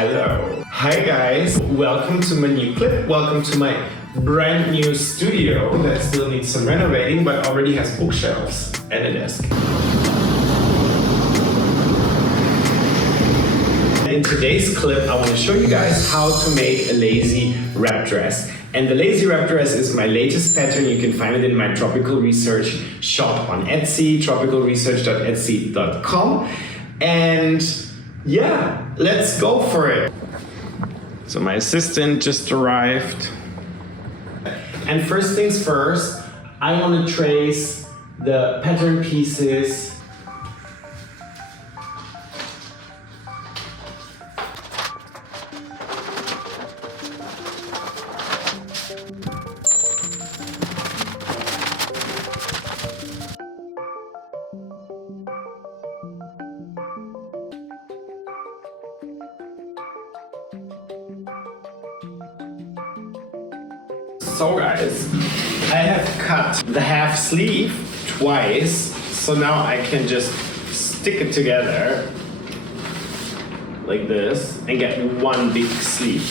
Hello. Hi guys, welcome to my new clip. Welcome to my brand new studio that still needs some renovating but already has bookshelves and a desk. In today's clip, I want to show you guys how to make a lazy wrap dress. And the lazy wrap dress is my latest pattern. You can find it in my Tropical Research shop on Etsy, tropicalresearch.etsy.com. And yeah, let's go for it. So my assistant just arrived. And first things first, I want to trace the pattern pieces . So guys, I have cut the half sleeve twice, so now I can just stick it together like this and get one big sleeve.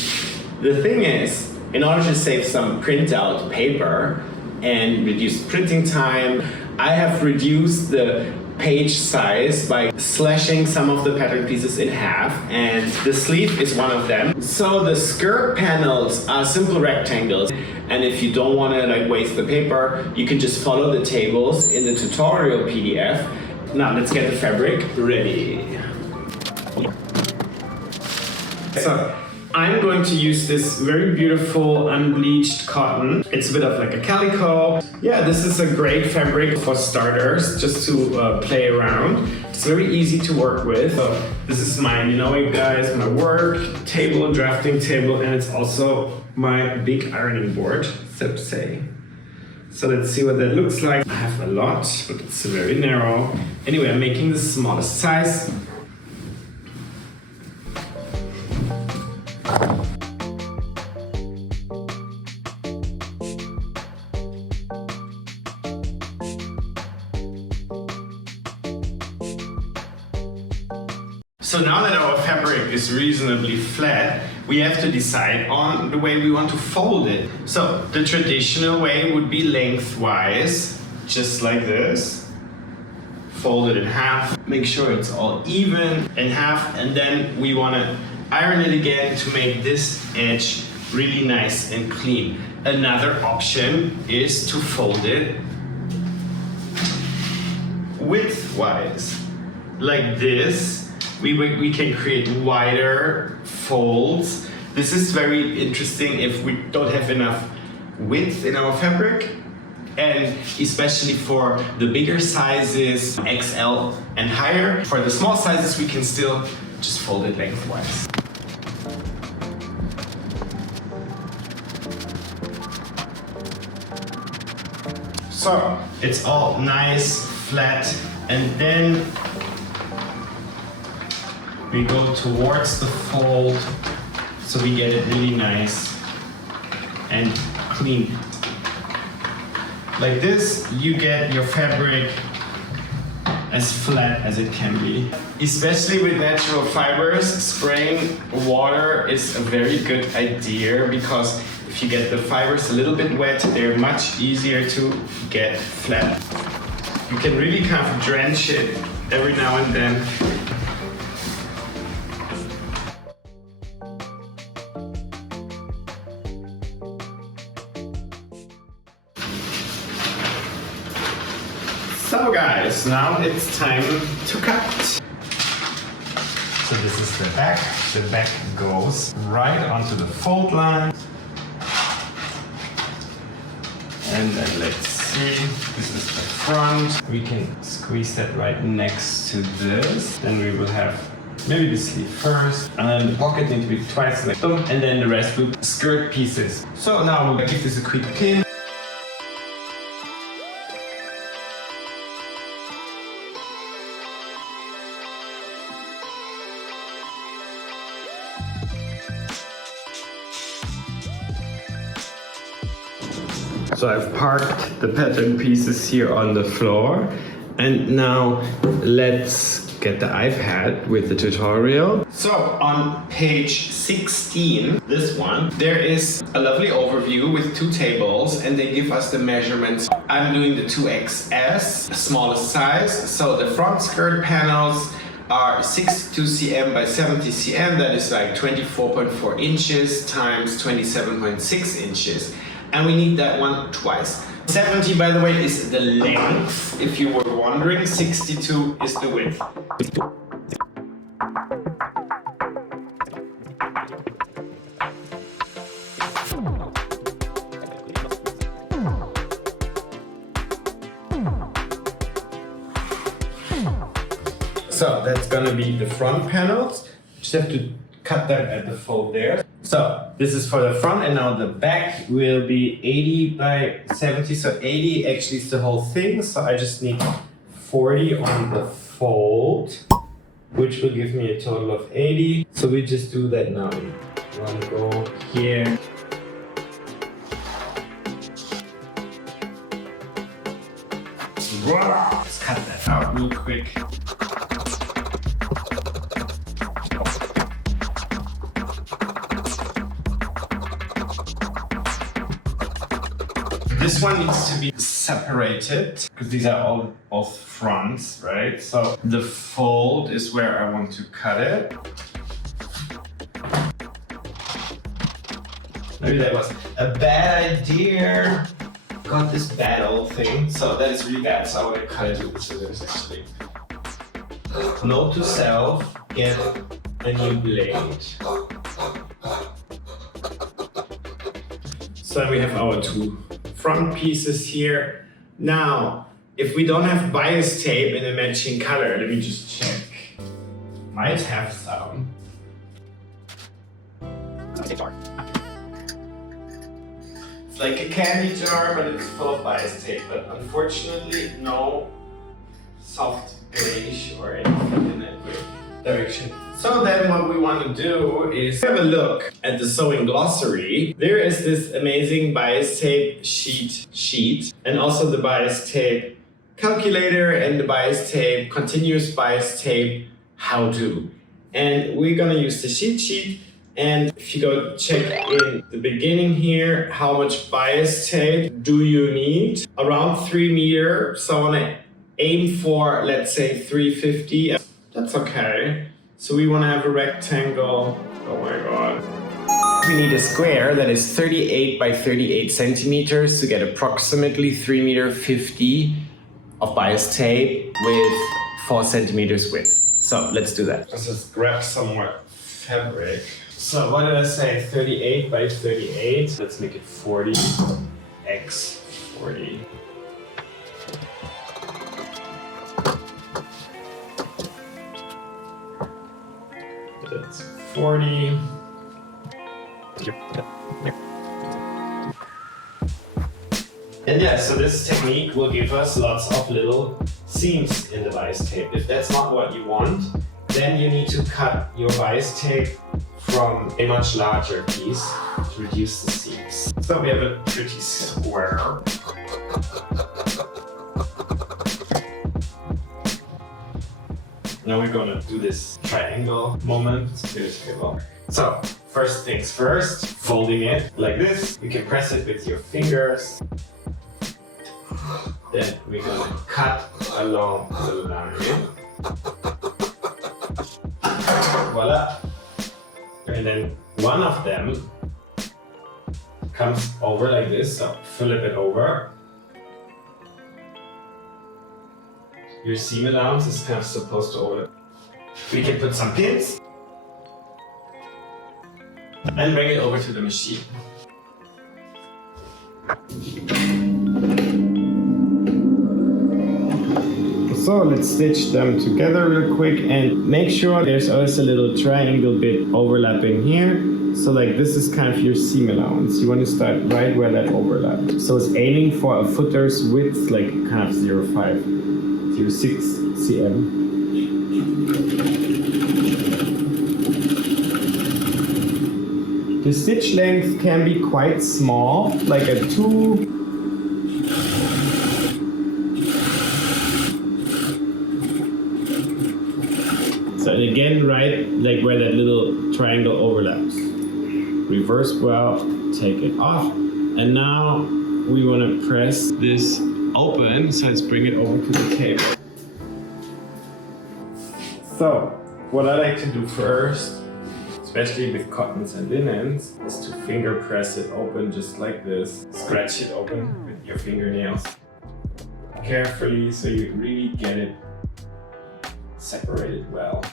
The thing is, in order to save some printout paper and reduce printing time, I have reduced the page size by slashing some of the pattern pieces in half, and the sleeve is one of them. So the skirt panels are simple rectangles, and if you don't want to waste the paper, you can just follow the tables in the tutorial PDF. Now let's get the fabric ready. So I'm going to use this very beautiful unbleached cotton. It's a bit of like a calico. Yeah, this is a great fabric for starters, just to play around. It's very easy to work with. So this is my, you know it guys, my work table, drafting table, and it's also my big ironing board, so to say. So let's see what that looks like. I have a lot, but it's very narrow. Anyway, I'm making the smallest size. So now that our fabric is reasonably flat, we have to decide on the way we want to fold it. So the traditional way would be lengthwise, just like this. Fold it in half, make sure it's all even in half, and then we want to iron it again to make this edge really nice and clean. Another option is to fold it widthwise, like this. We can create wider folds. This is very interesting if we don't have enough width in our fabric, and especially for the bigger sizes, XL and higher. For the small sizes, we can still just fold it lengthwise. So it's all nice, flat, and then we go towards the fold so we get it really nice and clean. Like this, you get your fabric as flat as it can be. Especially with natural fibers, spraying water is a very good idea, because if you get the fibers a little bit wet, they're much easier to get flat. You can really kind of drench it every now and then. So guys, now it's time to cut. So this is the back. The back goes right onto the fold line. And then let's see, this is the front. We can squeeze that right next to this. Then we will have maybe the sleeve first, and then the pocket needs to be twice like that, and then the rest will be skirt pieces. So now we'll give this a quick pin. So I've parked the pattern pieces here on the floor, and now let's get the iPad with the tutorial. So on page 16, this one, there is a lovely overview with 2 tables and they give us the measurements. I'm doing the 2XS, smallest size. So the front skirt panels are 62 cm by 70 cm. That is like 24.4 inches times 27.6 inches. And we need that one twice. 70, by the way, is the length. If you were wondering, 62 is the width. So that's gonna be the front panels. Just have to cut them at the fold there. So this is for the front, and now the back will be 80 by 70. So 80 actually is the whole thing. So I just need 40 on the fold, which will give me a total of 80. So we just do that now. One go here. Let's cut that out real quick. This one needs to be separated because these are all both fronts, right? So the fold is where I want to cut it. Maybe that was a bad idea. Got this bad old thing. So that is really bad. So I want to cut it with the scissors actually. Note to self, get a new blade. So we have our 2 front pieces here. Now, if we don't have bias tape in a matching color, let me just check. Might have some. It's like a candy jar, but it's full of bias tape. But unfortunately, no soft beige or anything in that direction. So then what we want to do is have a look at the sewing glossary. There is this amazing bias tape sheet and also the bias tape calculator and the bias tape, continuous bias tape how-to. And we're gonna use the sheet. And if you go check in the beginning here, how much bias tape do you need? Around 3 meters. So I wanna aim for, let's say 350. That's okay. So we want to have a rectangle. Oh my god. We need a square that is 38 by 38 centimeters to get approximately 3 meters 50 of bias tape with 4 centimeters width. So let's do that. Let's just grab some more fabric. So what did I say? 38 by 38. Let's make it 40 x 40. That's 40. And yeah, so this technique will give us lots of little seams in the bias tape. If that's not what you want, then you need to cut your bias tape from a much larger piece to reduce the seams. So we have a pretty square. Now we're gonna do this triangle moment. So first things first, folding it like this. You can press it with your fingers. Then we're gonna cut along the line. Voila. And then one of them comes over like this, so flip it over. Your seam allowance is kind of supposed to over. We can put some pins and bring it over to the machine. So let's stitch them together real quick and make sure there's also a little triangle bit overlapping here. So like this is kind of your seam allowance. You want to start right where that overlaps. So it's aiming for a footer's width like kind of 0.5. 6 cm. The stitch length can be quite small, like a 2. again, right, like where that little triangle overlaps. Reverse well, take it off. And now we want to press this open, so let's bring it over to the table. So, what I like to do first, especially with cottons and linens, is to finger press it open just like this. Scratch it open with your fingernails carefully so you really get it separated well.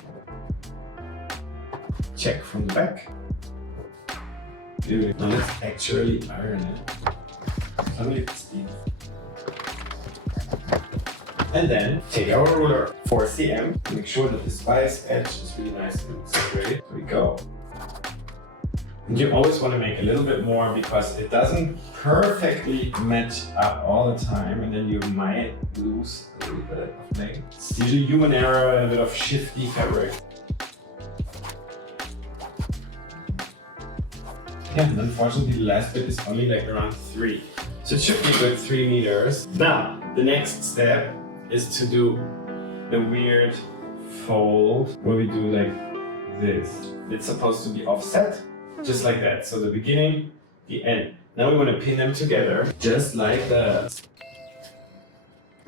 Check from the back. Now let's actually iron it. Only it's deep. And then take our ruler, 4 cm, make sure that this bias edge is really nice and straight. Here we go. And you always want to make a little bit more because it doesn't perfectly match up all the time, and then you might lose a little bit of length. It's usually human error and a bit of shifty fabric. Yeah, and unfortunately the last bit is only like around 3. So it should be good 3 meters. Now, the next step is to do the weird fold where we do like this. It's supposed to be offset, just like that. So the beginning, the end. Now we want to pin them together, just like that.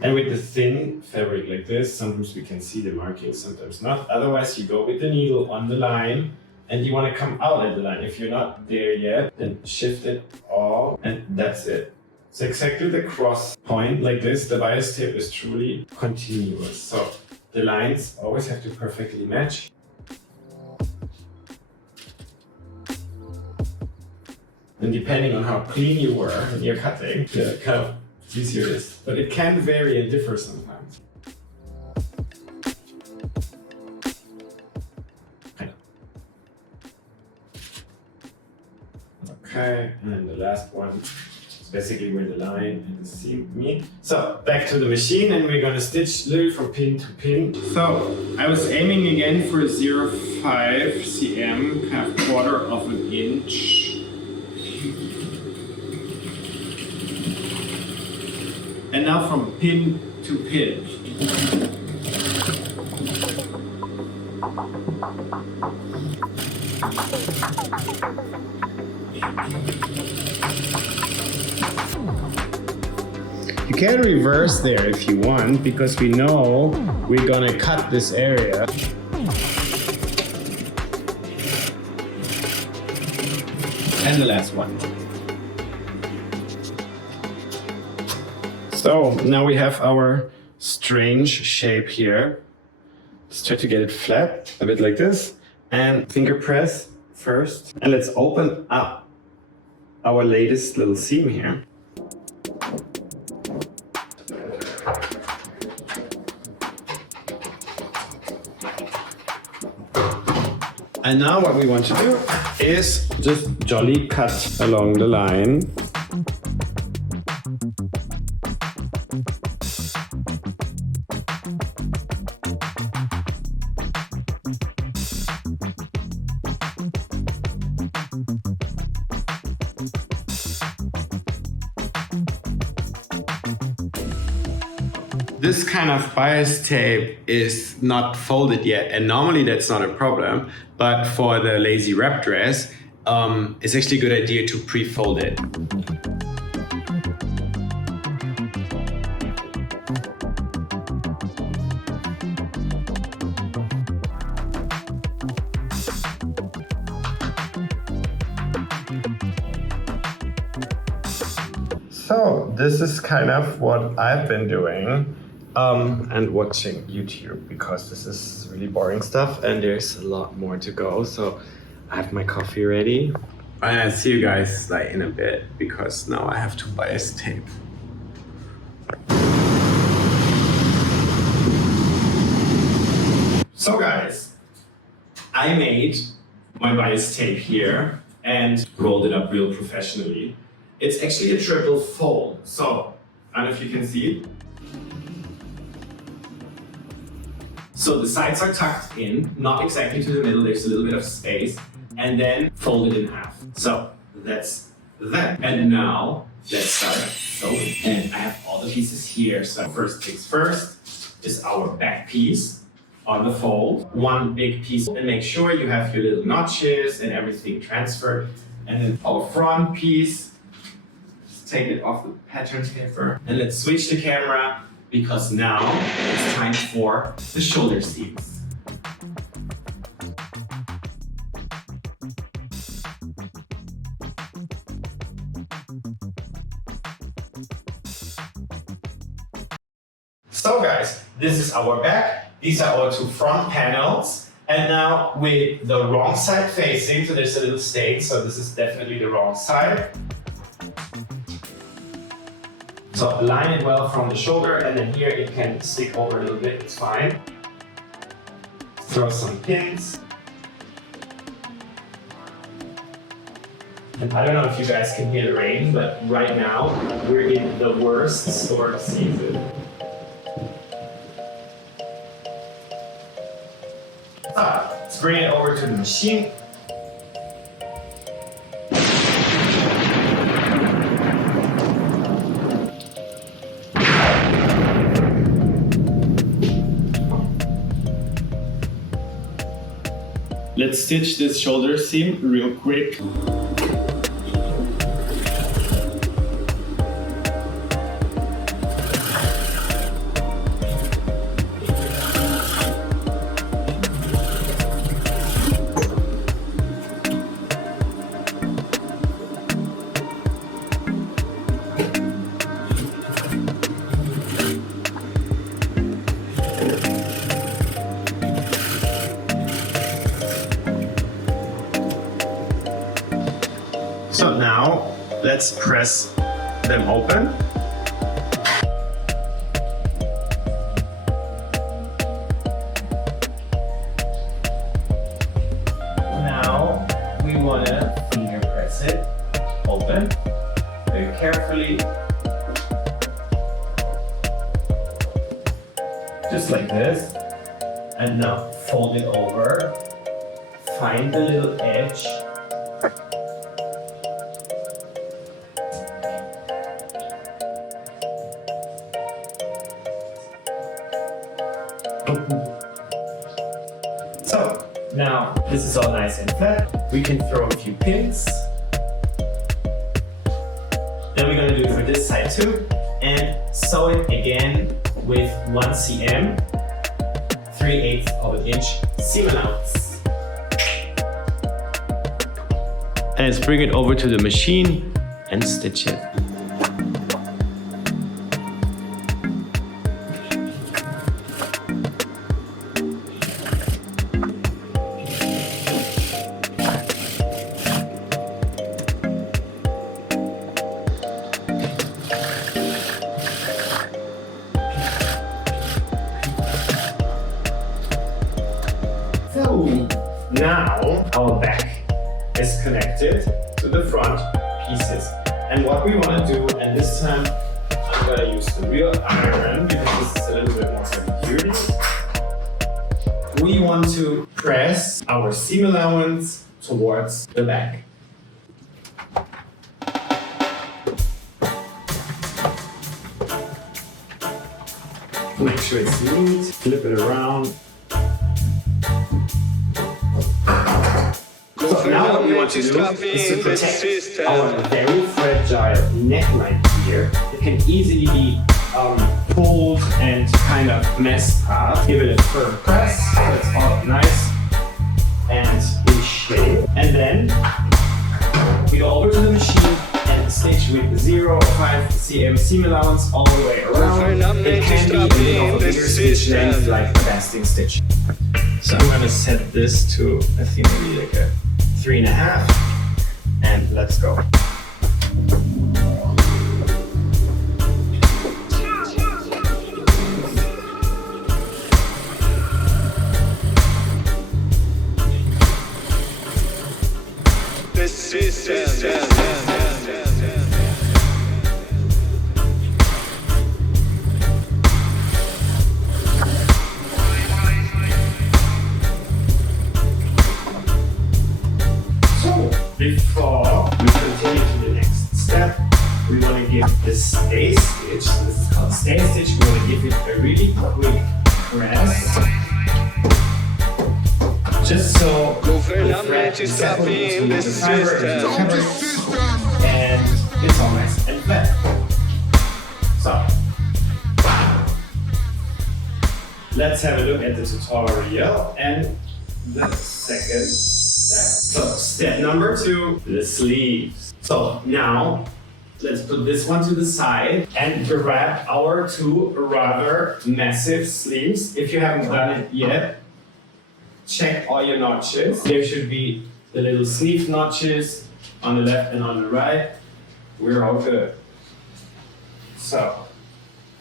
And with the thin fabric like this, sometimes we can see the markings, sometimes not. Otherwise you go with the needle on the line and you want to come out at the line. If you're not there yet, then shift it all and that's it. So exactly the cross point like this, the bias tape is truly continuous. So the lines always have to perfectly match. And depending on how clean you were when you're cutting, the kind of easier it is. But it can vary and differ sometimes. Okay, and then the last one. Basically where the line and the seam meet. So back to the machine and we're gonna stitch literally from pin to pin. So I was aiming again for 0.5 cm, kind of 1/4 of an inch. And now from pin to pin. You can reverse there if you want, because we know we're gonna cut this area. And the last one. So now we have our strange shape here. Let's try to get it flat, a bit like this. And finger press first. And let's open up our latest little seam here. And now what we want to do is just jolly cut along the line. This kind of bias tape is not folded yet, and normally that's not a problem, but for the lazy wrap dress, it's actually a good idea to pre-fold it. So this is kind of what I've been doing. And watching YouTube, because this is really boring stuff and there's a lot more to go. So I have my coffee ready. And I'll see you guys like in a bit, because now I have to bias tape. So guys, I made my bias tape here and rolled it up real professionally. It's actually a triple fold. So I don't know if you can see it. So the sides are tucked in, not exactly to the middle, there's a little bit of space, and then folded in half. So that's that. And now let's start sewing. And I have all the pieces here. So first things first is our back piece on the fold, one big piece, and make sure you have your little notches and everything transferred. And then our front piece, just take it off the pattern paper. And let's switch the camera because now it's time for the shoulder seams. So guys, this is our back. These are our two front panels. And now with the wrong side facing, so there's a little stain, so this is definitely the wrong side. So align it well from the shoulder, and then here it can stick over a little bit, it's fine. Throw some pins. And I don't know if you guys can hear the rain, but right now we're in the worst storm season. Let's bring it over to the machine. Let's stitch this shoulder seam real quick. So now let's press them open. Now we want to finger press it open very carefully, just like this. And now fold it over, find the little edge. So now this is all nice and flat. We can throw a few pins. Then we're going to do it for this side too, and sew it again with 1 cm, 3/8 of an inch seam allowance. And let's bring it over to the machine and stitch it. So now our back is connected to the front pieces. And what we want to do, and this time I'm going to use the real iron because this is a little bit more security. We want to press our seam allowance towards the back. Make sure it's neat, flip it around. So now what we want to do is to protect our very fragile neckline here. It can easily be pulled and kind of messed up. Give it a firm press so it's all nice and in shape. And then we go over to the machine and stitch with 0.5 cm seam allowance all the way around. It can be a bit of a bigger stitch length like a basting stitch. So I'm going to set this to, I think maybe like a 3.5, and let's go. This is Before we continue to the next step, we want to give the stay stitch, this is called stay stitch, we want to give it a really quick press. just so Government is stopping the system. and it's all nice and flat. So let's have a look at the tutorial and the second step. So step number 2, the sleeves. So now let's put this one to the side and grab our 2 rather massive sleeves. If you haven't done it yet, check all your notches. There should be the little sleeve notches on the left and on the right. We're all good. So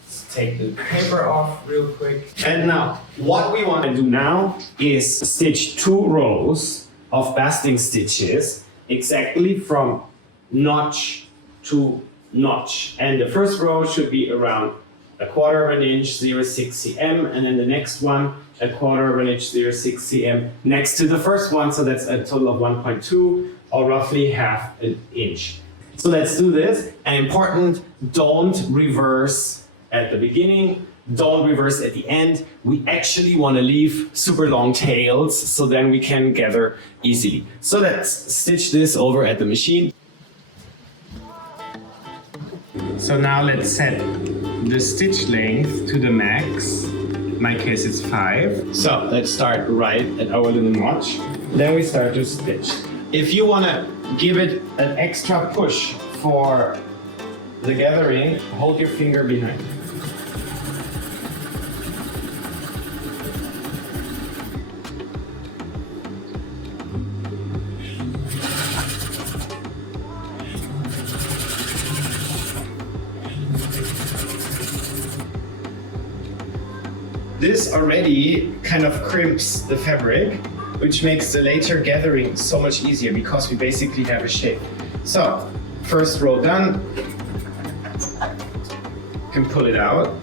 let's take the paper off real quick. And now, what we want to do now is stitch 2 rows of basting stitches exactly from notch to notch. And the first row should be around 1/4 inch, 0.6 cm, and then the next one 1/4 inch, 0.6 cm next to the first one, so that's a total of 1.2 or roughly 1/2 inch. So let's do this. And important, don't reverse at the beginning, don't reverse at the end. We actually want to leave super long tails so then we can gather easily. So let's stitch this over at the machine. So now let's set the stitch length to the max. In my case it's 5. So let's start right at our little notch. Then we start to stitch. If you want to give it an extra push for the gathering, hold your finger behind. This already kind of crimps the fabric, which makes the later gathering so much easier because we basically have a shape. So, first row done. You can pull it out,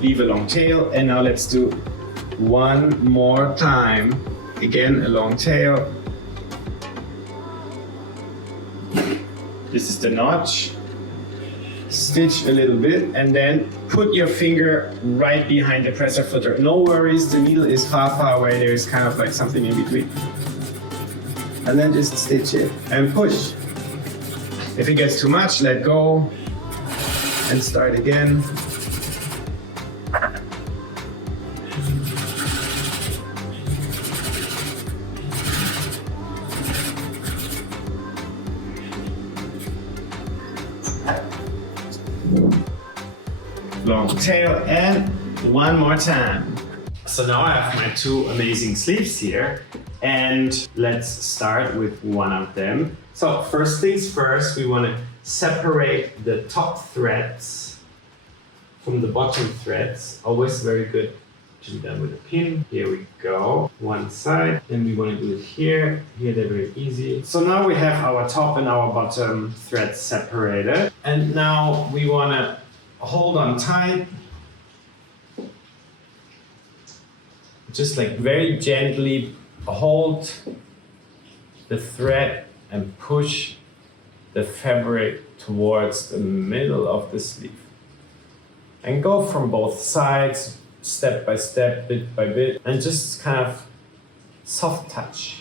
leave a long tail, and now let's do one more time. Again, a long tail. This is the notch. Stitch a little bit and then put your finger right behind the presser footer. No worries, the needle is far away, there is kind of like something in between. And then just stitch it and push. If it gets too much, let go and start again. Long tail and one more time. So now I have my 2 amazing sleeves here and let's start with one of them. So first things first, we want to separate the top threads from the bottom threads. Always very good to be done with a pin. Here we go, one side. Then we want to do it here. Here they're very easy. So now we have our top and our bottom threads separated. And now we want to hold on tight, just like very gently hold the thread and push the fabric towards the middle of the sleeve. And go from both sides, step by step, bit by bit, and just kind of soft touch.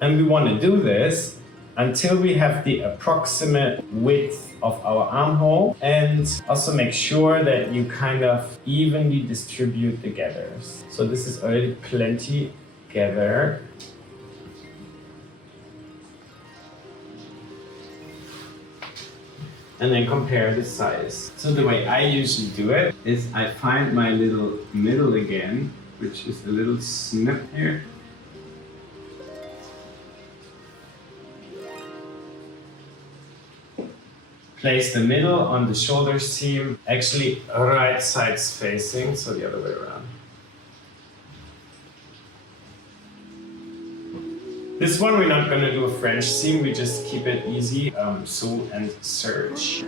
And we want to do this until we have the approximate width of our armhole, and also make sure that you kind of evenly distribute the gathers. So this is already plenty gathered. And then compare the size. So the way I usually do it is I find my little middle again, which is a little snip here. Place the middle on the shoulder seam, actually right sides facing, so the other way around. This one we're not going to do a French seam, we just keep it easy, sew and serge.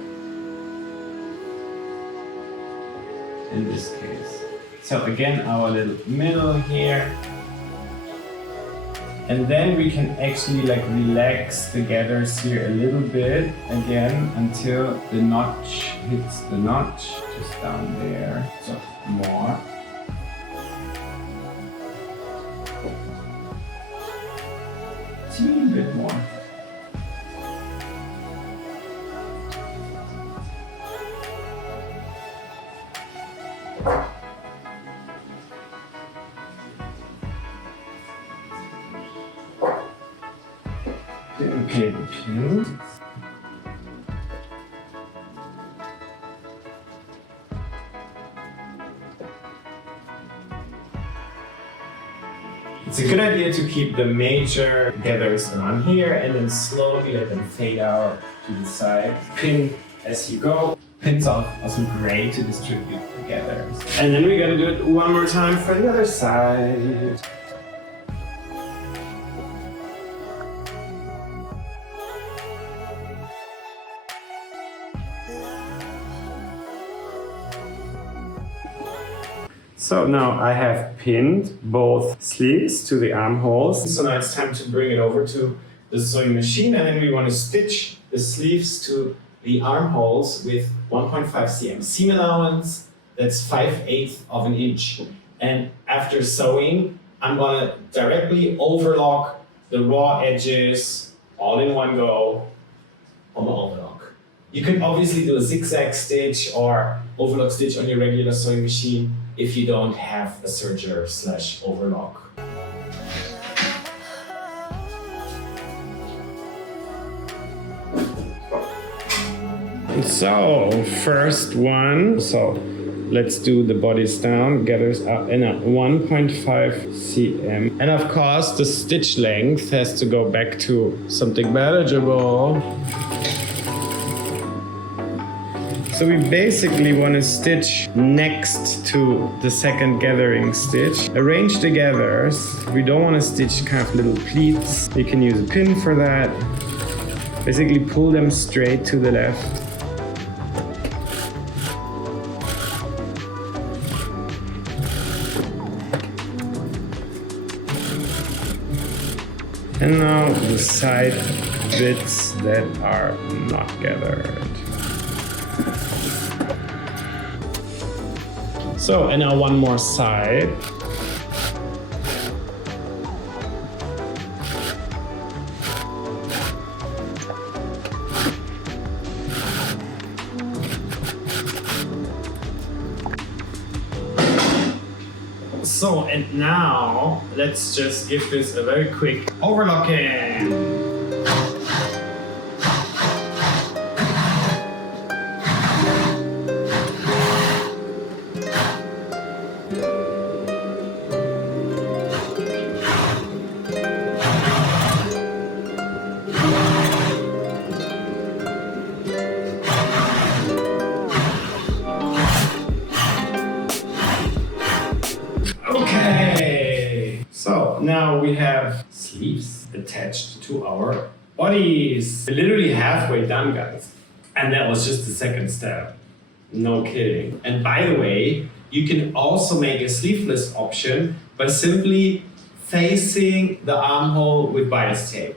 In this case. So again, our little middle here. And then we can actually like relax the gathers here a little bit again until the notch hits the notch, just down there. So more. Teeny bit more. Okay, the pin. It's a good idea to keep the major gathers around here and then slowly let them fade out to the side. Pin as you go. Pins are also great to distribute the gathers. And then we're gonna do it one more time for the other side. So now I have pinned both sleeves to the armholes. So now it's time to bring it over to the sewing machine, and then we want to stitch the sleeves to the armholes with 1.5 cm seam allowance. That's 5/8 of an inch. And after sewing, I'm gonna directly overlock the raw edges all in one go on the overlock. You can obviously do a zigzag stitch or overlock stitch on your regular sewing machine if you don't have a serger/overlock. So, first one. So, let's do the bodies down, gathers up in a 1.5 cm. And of course, the stitch length has to go back to something manageable. So we basically want to stitch next to the second gathering stitch. Arrange the gathers. We don't want to stitch kind of little pleats. You can use a pin for that. Basically pull them straight to the left. And now the side bits that are not gathered. So, and now one more side. So, and now let's just give this a very quick overlocking. So now we have sleeves attached to our bodies. We're literally halfway done, guys. And that was just the second step. No kidding. And by the way, you can also make a sleeveless option by simply facing the armhole with bias tape.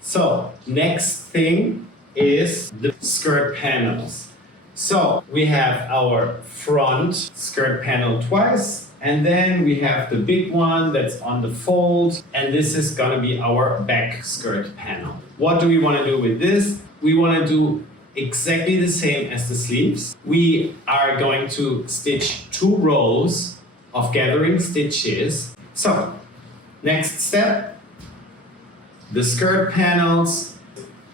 So next thing is the skirt panels. So we have our front skirt panel twice. And then we have the big one that's on the fold, and this is gonna be our back skirt panel. What do we wanna do with this? We wanna do exactly the same as the sleeves. We are going to stitch 2 rows of gathering stitches. So, next step, the skirt panels.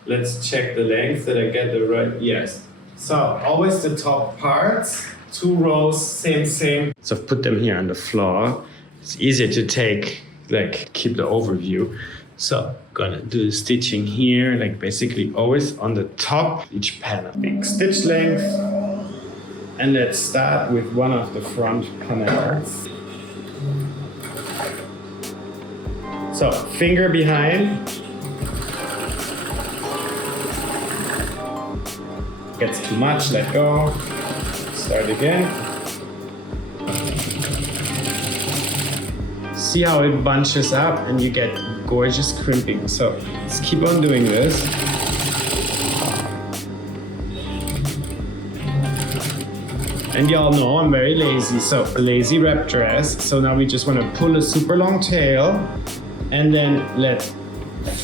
Let's check the length that I get the right, yes. So, always the top parts. 2 rows, same. So I've put them here on the floor. It's easier to keep the overview. So gonna do the stitching here, like basically always on the top each panel. Big stitch length. And let's start with one of the front panels. So finger behind. Gets too much, let go. Start again. See how it bunches up and you get gorgeous crimping. So let's keep on doing this. And y'all know I'm very lazy, so lazy wrap dress. So now we just want to pull a super long tail and then let's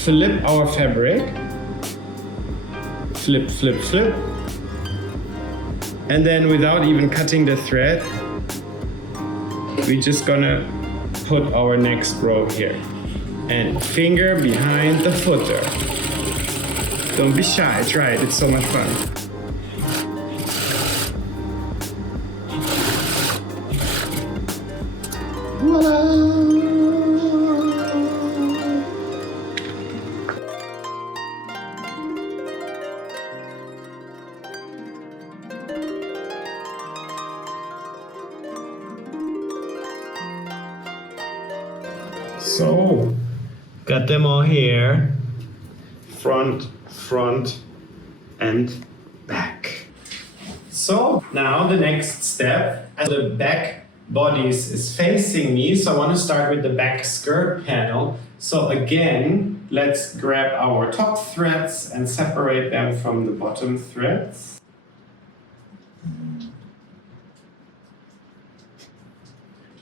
flip our fabric. Flip, flip, flip. And then without even cutting the thread, we're just gonna put our next row here. And finger behind the footer. Don't be shy, try it, it's so much fun. So, got them all here. Front, and back. So, now the next step, as the back bodice is facing me, so I want to start with the back skirt panel. So again, let's grab our top threads and separate them from the bottom threads.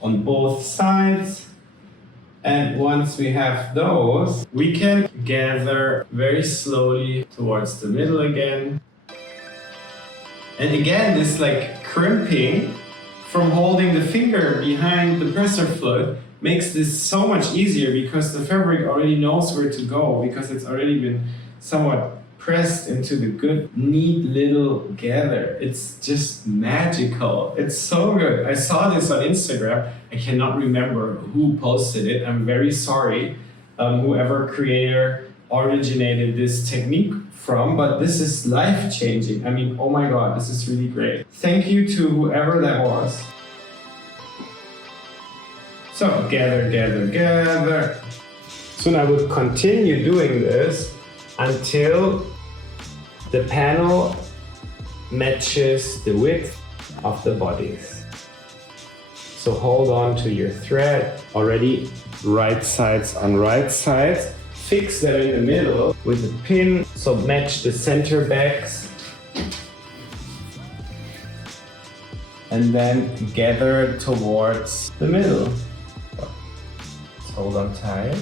On both sides. And once we have those, we can gather very slowly towards the middle again. And again, this like crimping from holding the finger behind the presser foot makes this so much easier because the fabric already knows where to go because it's already been somewhat pressed into the good, neat little gather. It's just magical. It's so good. I saw this on Instagram. I cannot remember who posted it. I'm very sorry, whoever creator originated this technique from, but this is life-changing. I mean, oh my God, this is really great. Thank you to whoever that was. So gather, gather, gather. Soon I would continue doing this until the panel matches the width of the bodies. So hold on to your thread, already right sides on right sides. Fix them in the middle with a pin, so match the center backs. And then gather towards the middle. Let's hold on tight.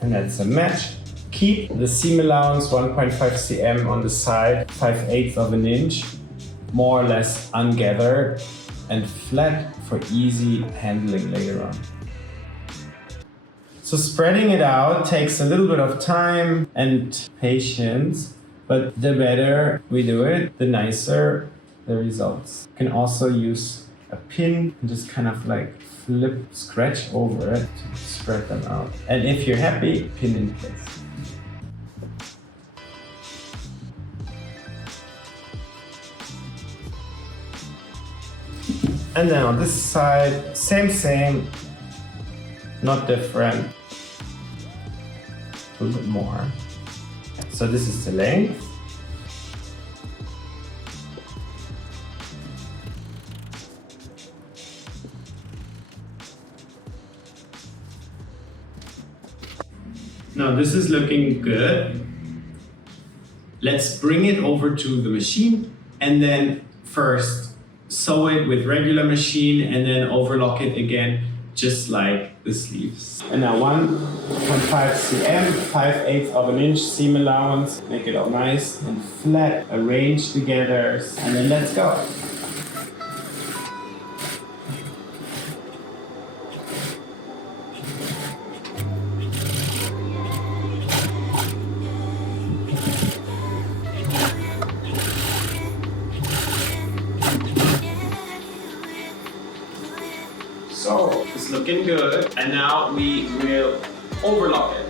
And that's a match. Keep the seam allowance 1.5 cm on the side, 5/8 of an inch, more or less ungathered and flat for easy handling later on. So spreading it out takes a little bit of time and patience, but the better we do it, the nicer the results. You can also use a pin and just kind of like scratch over it to spread them out. And if you're happy, pin in place. And then on this side, same, not different. A little bit more. So this is the length. Now this is looking good. Let's bring it over to the machine and then first sew it with regular machine and then overlock it again, just like the sleeves. And now 1.5 cm, 5/8 of an inch seam allowance. Make it all nice and flat, arrange together, and then let's go. So it's looking good, and now we will overlock it.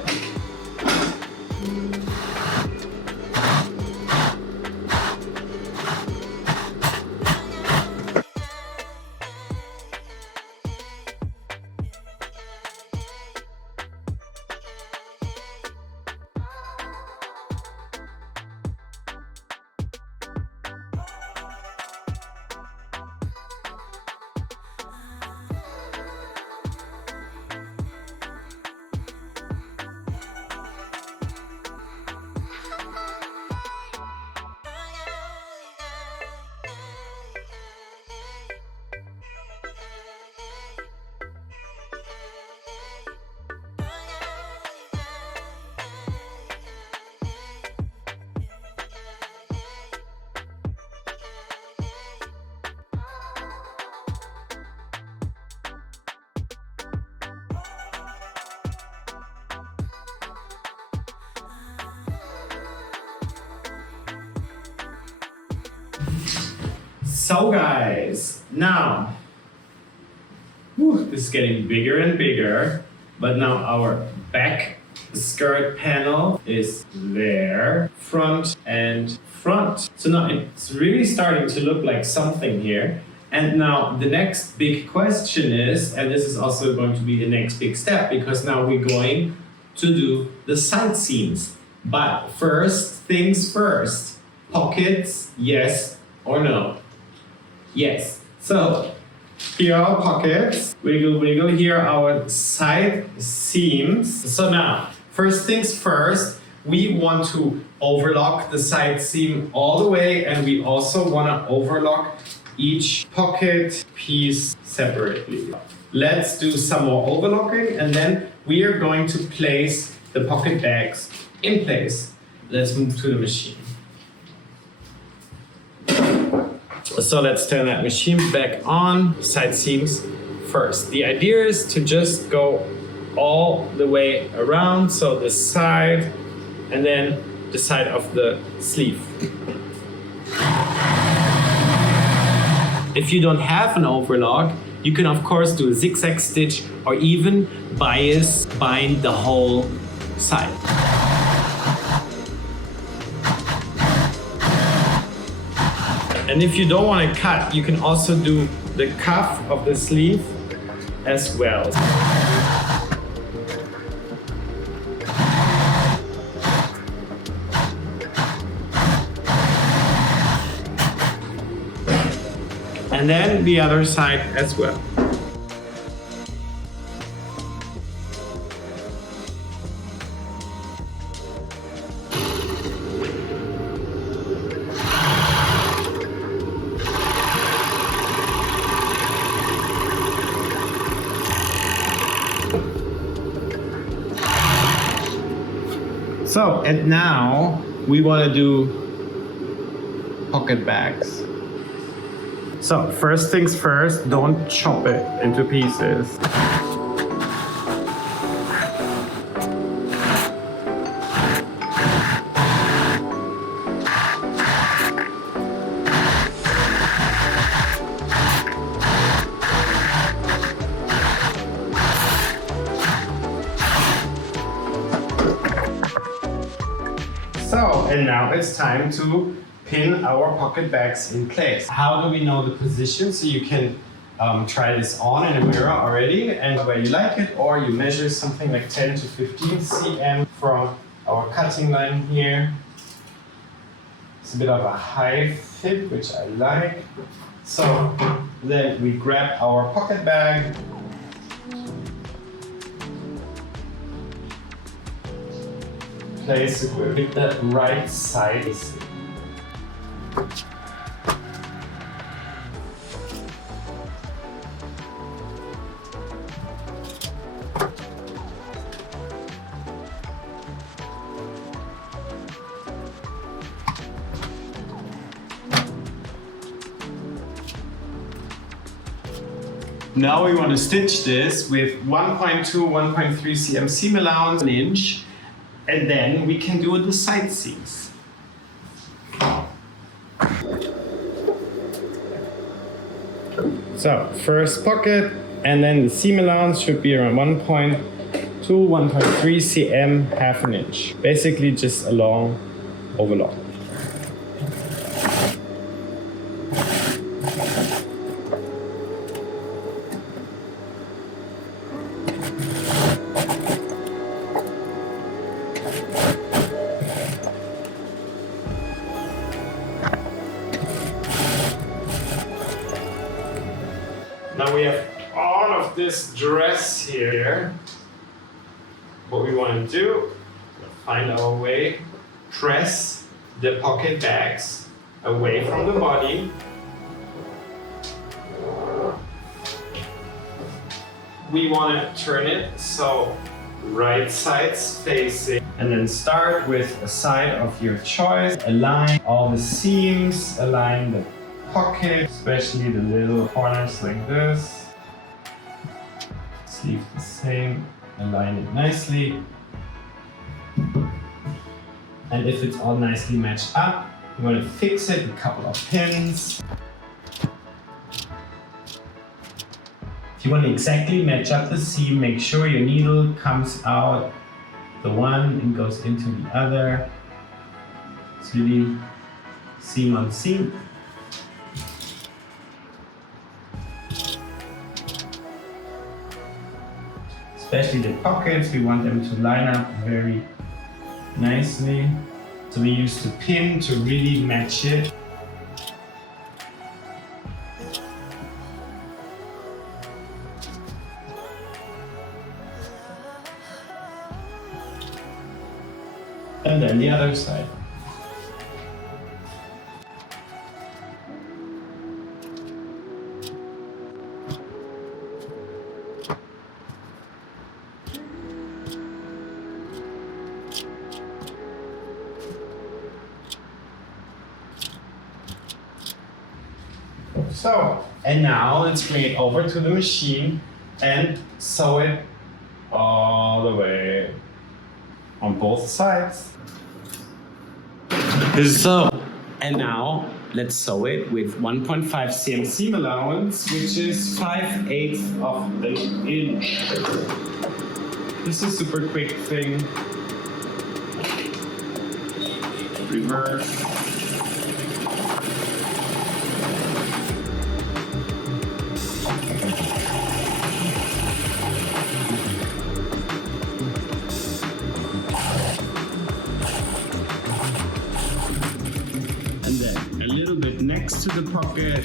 So guys, now, this is getting bigger and bigger, but now our back skirt panel is there, front and front. So now it's really starting to look like something here. And now the next big question is, and this is also going to be the next big step, because now we're going to do the side seams. But first things first, pockets, yes or no? Yes. So here are our pockets, wiggle, wiggle. Here are our side seams. So now, first things first, we want to overlock the side seam all the way, and we also want to overlock each pocket piece separately. Let's do some more overlocking, and then we are going to place the pocket bags in place. Let's move to the machine. So let's turn that machine back on. Side seams first. The idea is to just go all the way around, so the side and then the side of the sleeve. If you don't have an overlock, you can of course do a zigzag stitch or even bind the whole side. And if you don't want to cut, you can also do the cuff of the sleeve as well. And then the other side as well. So, and now we want to do pocket bags. So, first things first, don't chop it into pieces. So, and now it's time to pin our pocket bags in place. How do we know the position? So you can try this on in a mirror already and where you like it, or you measure something like 10 to 15 cm from our cutting line here. It's a bit of a high fit, which I like. So then we grab our pocket bag. Place it with the right side. Now we want to stitch this with 1.2, 1.3 cm seam allowance, 1 inch, and then we can do the side seams. So first pocket, and then the seam allowance should be around 1.2, 1.3 cm, half an inch. Basically just a long overlock. Now we have all of this dress here. What we want to do, find our way, press the pocket bags away from the body. We want to turn it so right side's facing, and then start with a side of your choice. Align all the seams, align the pocket, especially the little corners like this. Sleeve the same, align it nicely. And if it's all nicely matched up, you want to fix it with a couple of pins. If you want to exactly match up the seam, make sure your needle comes out the one and goes into the other. It's really seam on seam. Especially the pockets, we want them to line up very nicely. So we use the pin to really match it. And then the other side. So, and now let's bring it over to the machine and sew it all the way on both sides. So, and now let's sew it with 1.5 cm seam allowance, which is 5/8 of an inch. This is a super quick thing. Reverse. Next to the pocket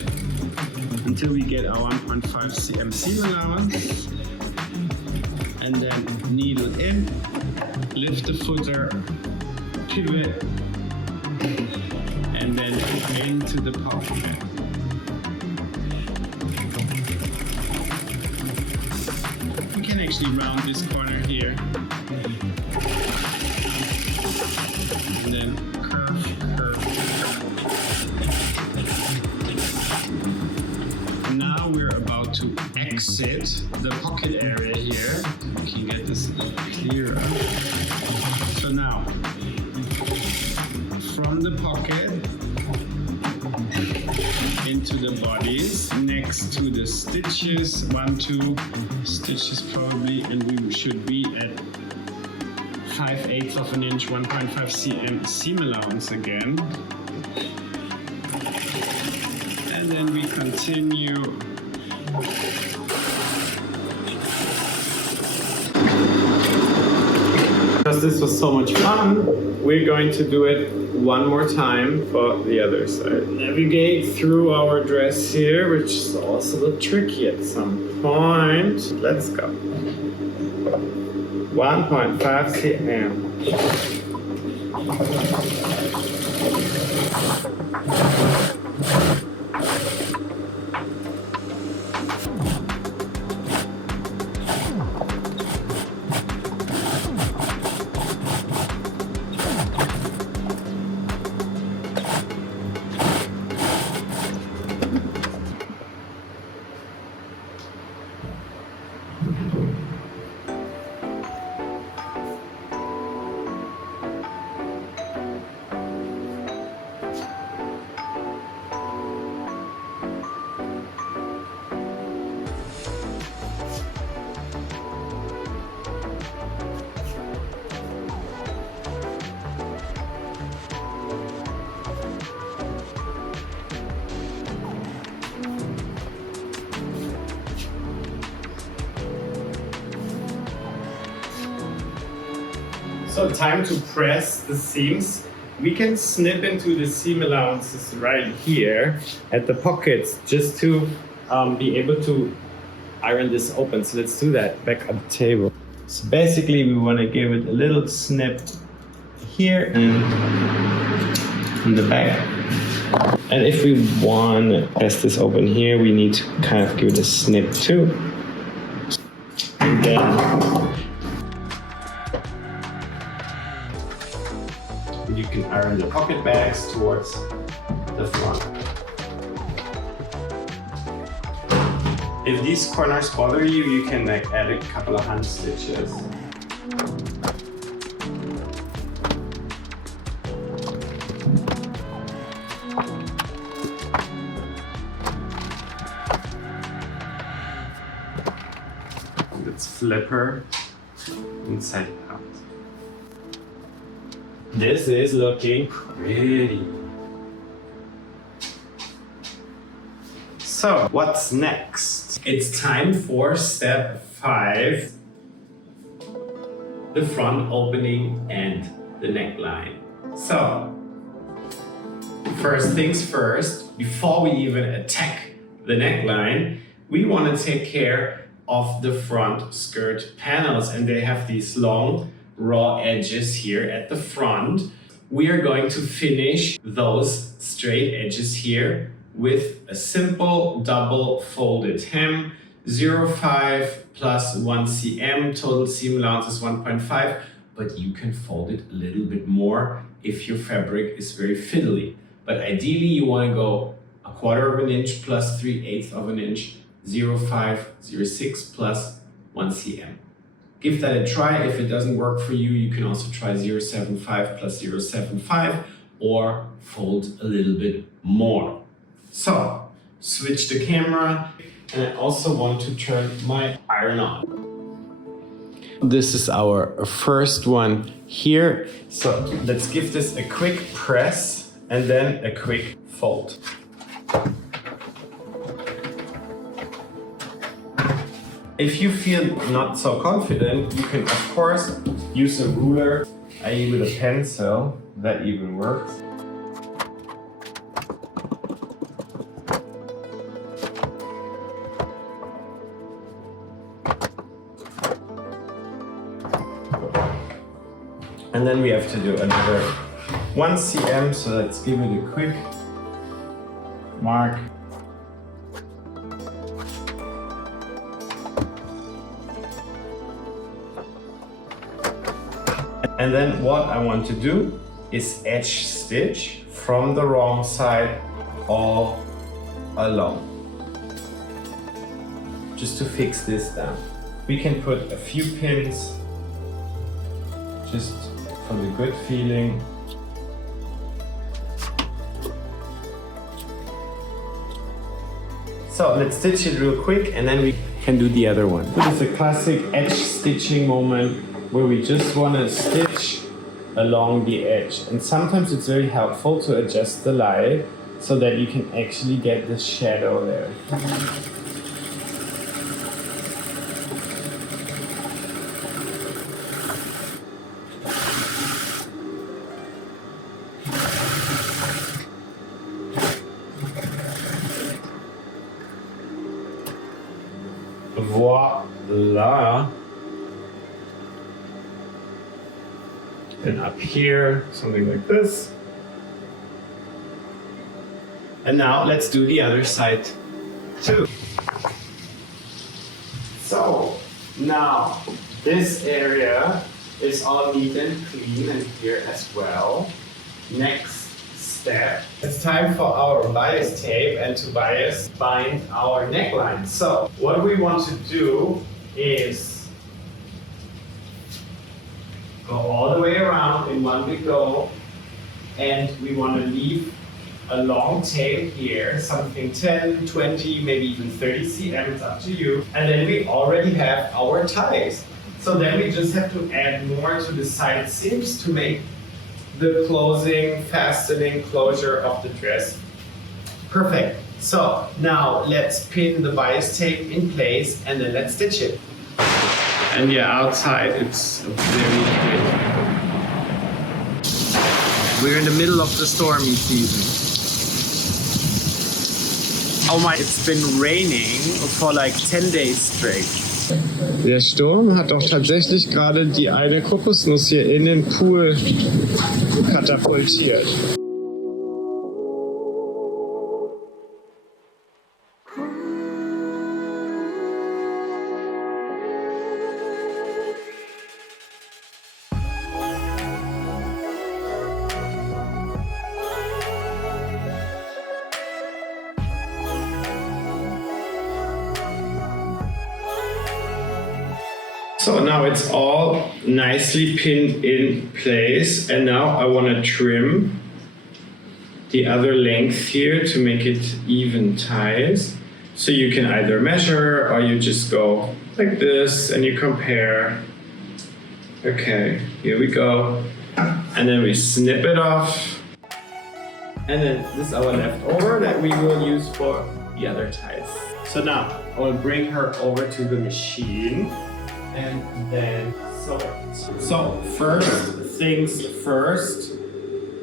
until we get our 1.5 cm seam allowance, and then needle in, lift the footer, pivot, and then into the pocket. We can actually round this corner here, and then curve. Now we're about to exit the pocket area here. We can get this clearer. So now, from the pocket into the bodies, next to the stitches, 2 stitches probably, and we should be at 5/8 of an inch, 1.5 cm seam allowance again. And then we continue. Because this was so much fun, we're going to do it one more time for the other side. Navigate through our dress here, which is also a little tricky at some point. Let's go. 1.5 cm. So time to press the seams. We can snip into the seam allowances right here at the pockets just to be able to iron this open. So let's do that back on the table. So basically we want to give it a little snip here and on the back. And if we want to press this open here, we need to kind of give it a snip too. And then you can iron the pocket bags towards the front. If these corners bother you, you can like add a couple of hand stitches. flipper inside out. This is looking pretty. So, what's next? It's time for step 5, the front opening and the neckline. So, first things first, before we even attack the neckline, we want to take care of the front skirt panels, and they have these long raw edges here at the front. We are going to finish those straight edges here with a simple double folded hem, 0.5 plus 1 cm, total seam allowance is 1.5, but you can fold it a little bit more if your fabric is very fiddly. But ideally you want to go 1/4 of an inch plus 3/8 of an inch, 0.5, 0.6 plus 1 cm. Give that a try. If it doesn't work for you, you can also try 0.75 plus 0.75 or fold a little bit more. So, switch the camera, and I also want to turn my iron on. This is our first one here. So let's give this a quick press and then a quick fold. If you feel not so confident, you can of course use a ruler, i.e. with a pencil, that even works. And then we have to do another 1 cm, so let's give it a quick mark. And then what I want to do is edge stitch from the wrong side all along. Just to fix this down. We can put a few pins just for the good feeling. So let's stitch it real quick and then we can do the other one. This is a classic edge stitching moment where we just want to stitch along the edge. And sometimes it's very helpful to adjust the light so that you can actually get the shadow there. Voila! And up here, something like this. And now let's do the other side too. So now this area is all neat and clean, and here as well. Next step, it's time for our bias tape and to bind our neckline. So what we want to do is go all the way around in one big go, and we want to leave a long tail here, something 10, 20, maybe even 30 cm, it's up to you. And then we already have our ties. So then we just have to add more to the side seams to make the closing, fastening, closure of the dress perfect. So now let's pin the bias tape in place and then let's stitch it. And yeah, outside it's very good. We're in the middle of the stormy season. Oh my, it's been raining for like 10 days straight. Der Sturm hat doch tatsächlich gerade die eine Kokosnuss hier in den Pool katapultiert. So now it's all nicely pinned in place, and now I want to trim the other length here to make it even ties. So you can either measure or you just go like this, and you compare. Okay, here we go. And then we snip it off. And then this is our leftover that we will use for the other ties. So now I will bring her over to the machine and then sew it. So first things first,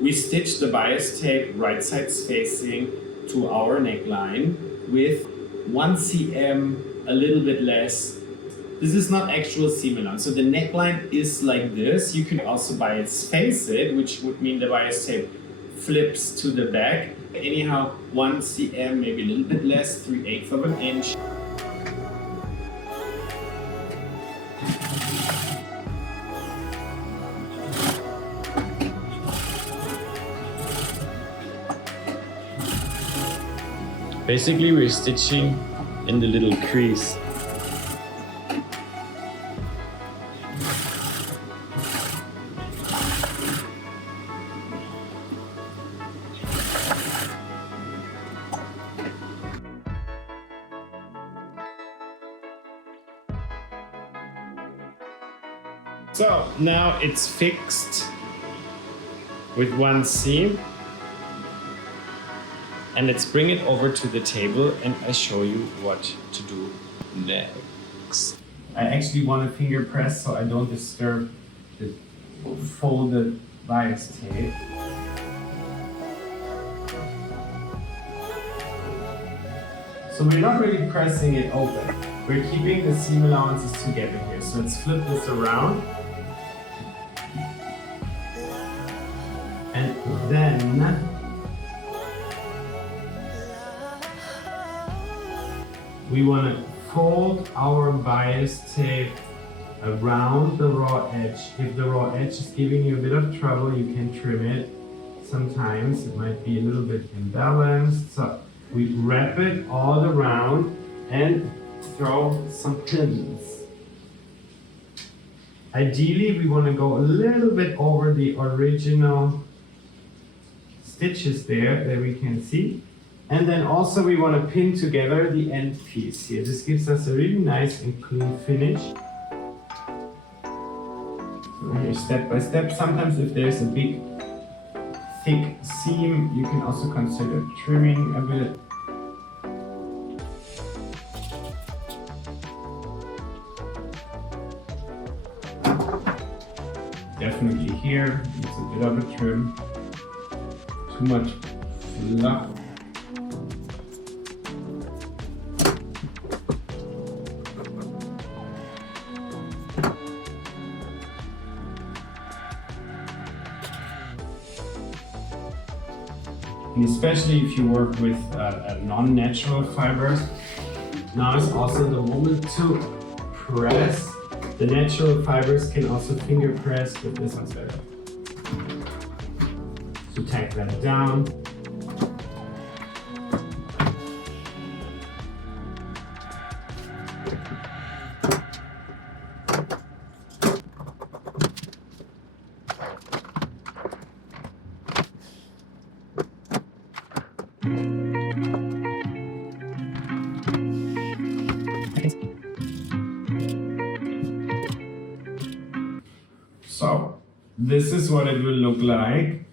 we stitch the bias tape right sides facing to our neckline with 1 cm, a little bit less. This is not actual seam allowance. So the neckline is like this. You can also bias face it, which would mean the bias tape flips to the back. Anyhow, 1 cm, maybe a little bit less, 3/8 of an inch. Basically, we're stitching in the little crease. So now it's fixed with 1 seam. And let's bring it over to the table and I show you what to do next. I actually want to finger press so I don't disturb the folded bias tape. So we're not really pressing it open. We're keeping the seam allowances together here. So let's flip this around. And then we want to fold our bias tape around the raw edge. If the raw edge is giving you a bit of trouble, you can trim it. Sometimes it might be a little bit imbalanced. So we wrap it all around and throw some pins. Ideally, we want to go a little bit over the original stitches there that we can see. And then also we want to pin together the end piece here. This gives us a really nice and clean finish. So here, step by step. Sometimes if there's a big, thick seam, you can also consider trimming a bit. Definitely here, it's a bit of a trim. Too much fluff. And especially if you work with non-natural fibers, now is also the moment to press. The natural fibers can also finger press, but this one's better. So tack that down. So this is what it will look like.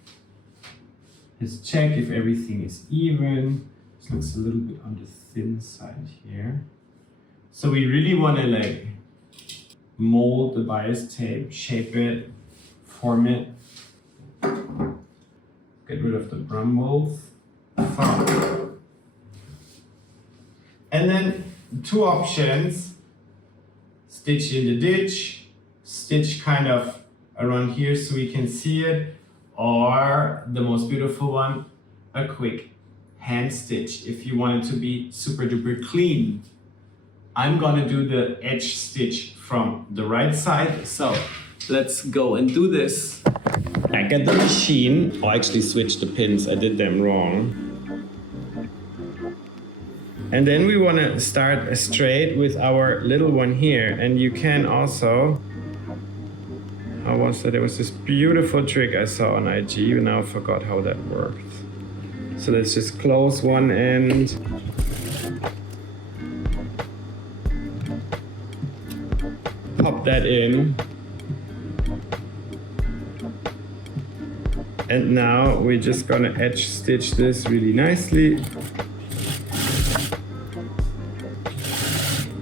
Let's check if everything is even. This looks a little bit on the thin side here. So we really want to like mold the bias tape, shape it, form it. Get rid of the brumbles. And then 2 options. Stitch in the ditch, stitch kind of around here so we can see it, or the most beautiful one, a quick hand stitch if you want it to be super duper clean. I'm gonna do the edge stitch from the right side, so let's go and do this. Back at the machine. Oh, I actually switched the pins, I did them wrong. And then we want to start straight with our little one here, and you can also, how was that? There was this beautiful trick I saw on IG, and now I forgot how that worked. So let's just close one end. pop that in. And now we're just gonna edge stitch this really nicely.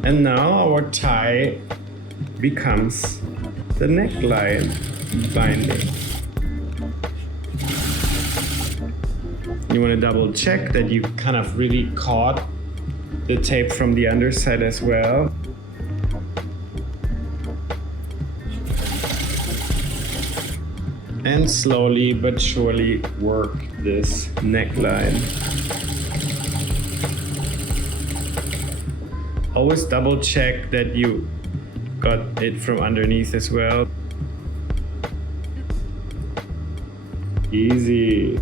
And now our tie becomes the neckline binding. You want to double check that you kind of really caught the tape from the underside as well. And slowly but surely work this neckline. Always double check that you got it from underneath as well. Easy.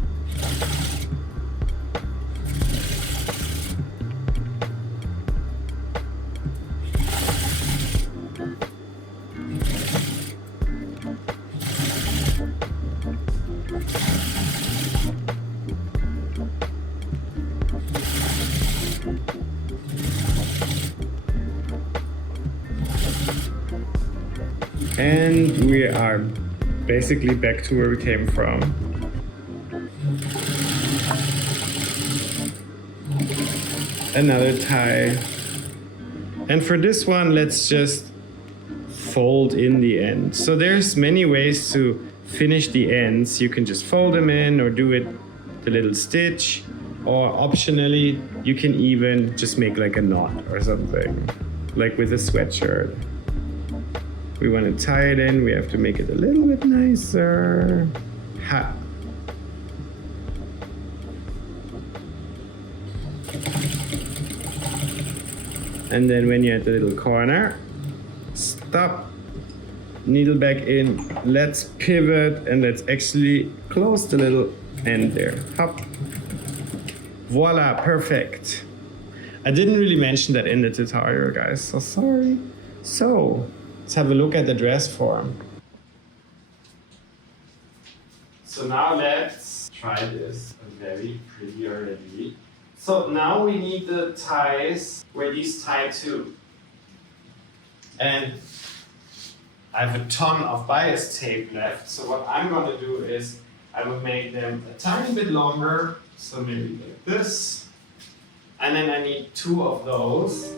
And we are basically back to where we came from. Another tie. And for this one, let's just fold in the end. So there's many ways to finish the ends. You can just fold them in or do it the little stitch, or optionally, you can even just make like a knot or something, like with a sweatshirt. We want to tie it in, we have to make it a little bit nicer. Ha. And then when you're at the little corner, stop, needle back in, let's pivot, and let's actually close the little end there. Hop. Voila, perfect. I didn't really mention that in the tutorial, guys, so sorry. So, let's have a look at the dress form. So now let's try this. Very pretty already. So now we need the ties where these tie to. And I have a ton of bias tape left. So what I'm gonna do is I will make them a tiny bit longer. So maybe like this. And then I need 2 of those.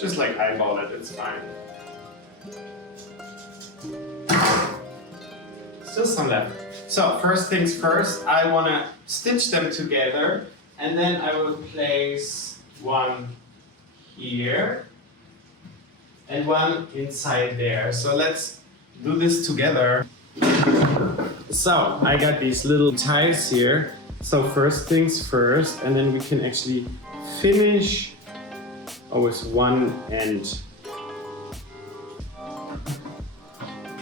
Just like eyeball it, it's fine. Still some left. So first things first, I want to stitch them together, and then I will place one here and one inside there. So let's do this together. So I got these little ties here. So first things first, and then we can actually finish always one end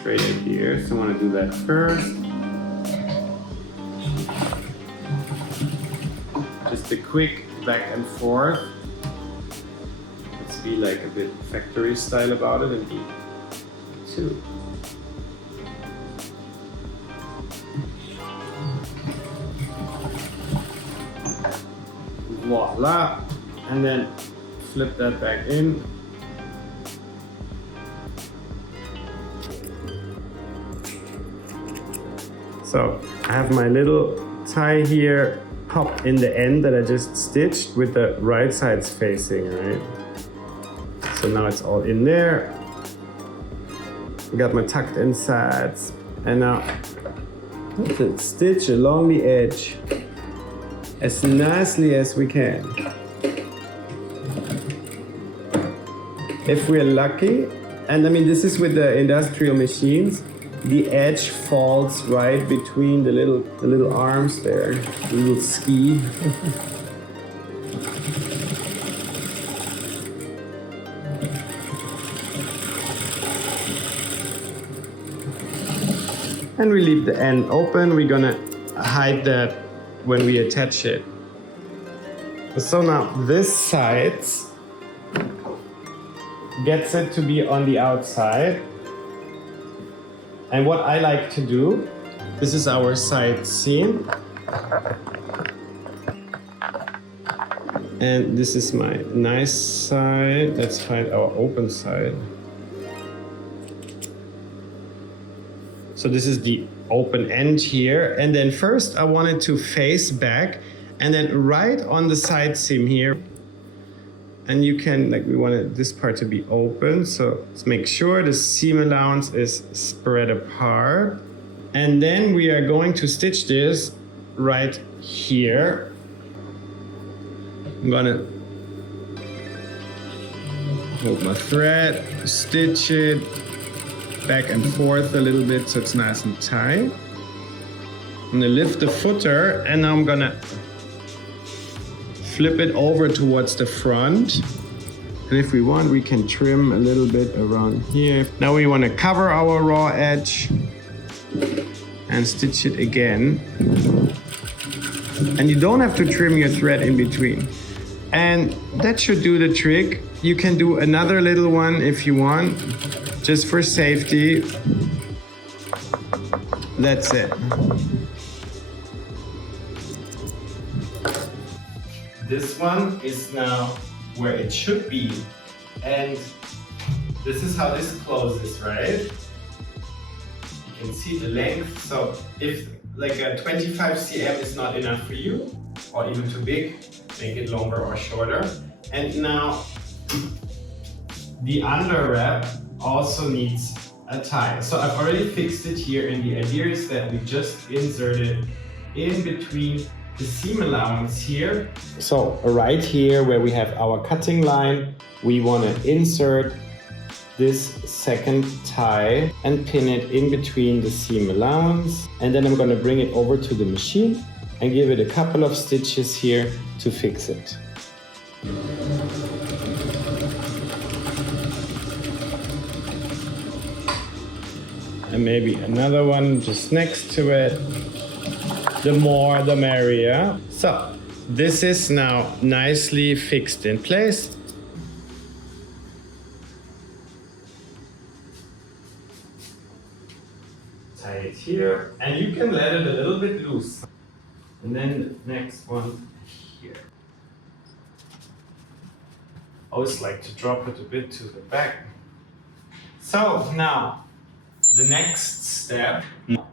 straight in here. So I want to do that first. Just a quick back and forth. Let's be like a bit factory style about it and do 2. Voila! And then flip that back in. So I have my little tie here, pop in the end that I just stitched with the right sides facing, right? So now it's all in there. I got my tucked in sides, and now let's stitch along the edge as nicely as we can. If we're lucky, and I mean this is with the industrial machines, the edge falls right between the little arms there, the little ski. And we leave the end open. We're gonna hide that when we attach it. So now this side gets it to be on the outside. And what I like to do This is our side seam. And this is my nice side. Let's find our open side. So this is the open end here. And then first I want it to face back and then right on the side seam here. And you can, like, we want this part to be open. So let's make sure the seam allowance is spread apart. And then we are going to stitch this right here. I'm gonna hold my thread, stitch it back and forth a little bit so it's nice and tight. I'm gonna lift the footer and now I'm gonna flip it over towards the front. And if we want, we can trim a little bit around here. Now we want to cover our raw edge and stitch it again. And you don't have to trim your thread in between. And that should do the trick. You can do another little one if you want, just for safety. That's it. This one is now where it should be. And this is how this closes, right? You can see the length. So if like a 25 cm is not enough for you, or even too big, make it longer or shorter. And now the under wrap also needs a tie. So I've already fixed it here, and the idea is that we just insert it in between the seam allowance here. So right here where we have our cutting line, we want to insert this second tie and pin it in between the seam allowance. And then I'm going to bring it over to the machine and give it a couple of stitches here to fix it. And maybe another one just next to it. The more, the merrier. So this is now nicely fixed in place. Tie it here, and you can let it a little bit loose. And then the next one here. I always like to drop it a bit to the back. So now, the next step,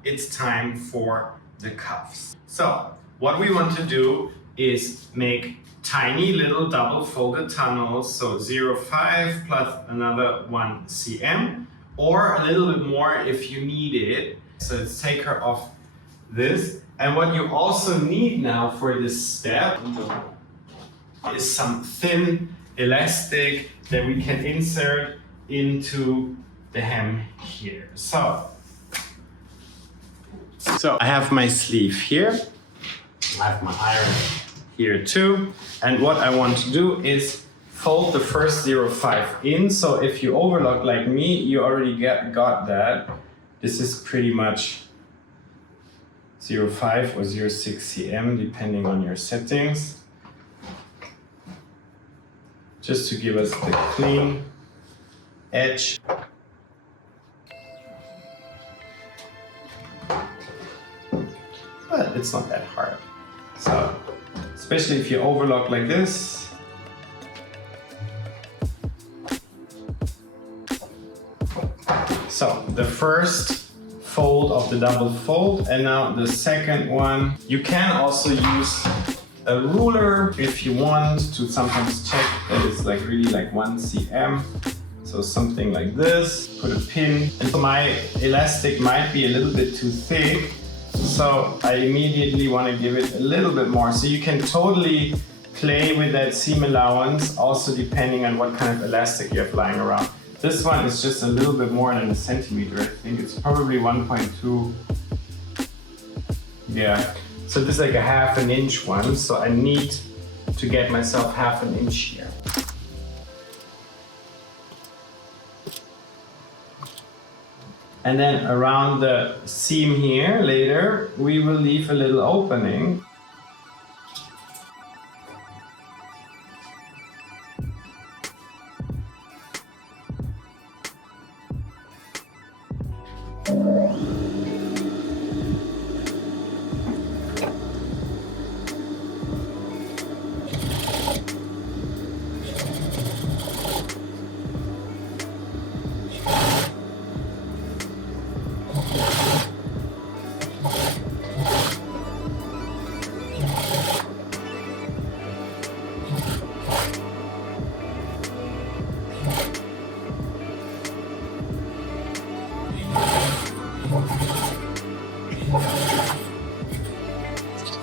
it's time for the cuffs. So what we want to do is make tiny little double folded tunnels, so 0.5 plus another 1 cm, or a little bit more if you need it. So let's take her off this. And what you also need now for this step is some thin elastic that we can insert into the hem here. So I have my sleeve here. I have my iron here too. And what I want to do is fold the first 0.5 in. So if you overlock like me, you already got that. This is pretty much 0.5 or 0.6 cm, depending on your settings. Just to give us the clean edge. But it's not that hard. So, especially if you overlock like this. So, the first fold of the double fold, and now the second one. You can also use a ruler if you want to sometimes check that it's like really like 1 cm. So something like this, put a pin. And so my elastic might be a little bit too thick. So I immediately want to give it a little bit more. So you can totally play with that seam allowance, also depending on what kind of elastic you have lying around. This one is just a little bit more than a centimeter. I think it's probably 1.2. Yeah. So this is like a 1/2 inch one. So I need to get myself 1/2 inch here. And then around the seam here later, we will leave a little opening.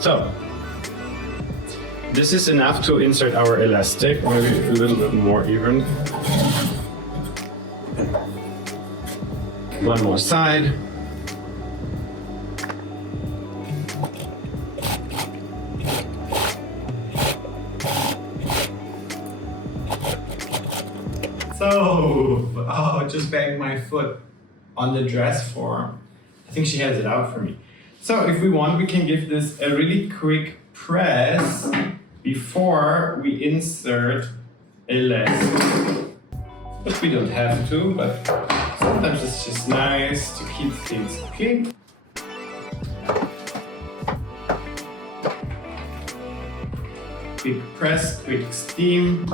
So this is enough to insert our elastic, maybe a little bit more even. One more side. So, oh, just banged my foot on the dress form. I think she has it out for me. So if we want, we can give this a really quick press before we insert elastic. But we don't have to, but sometimes it's just nice to keep things clean. Quick press, quick steam.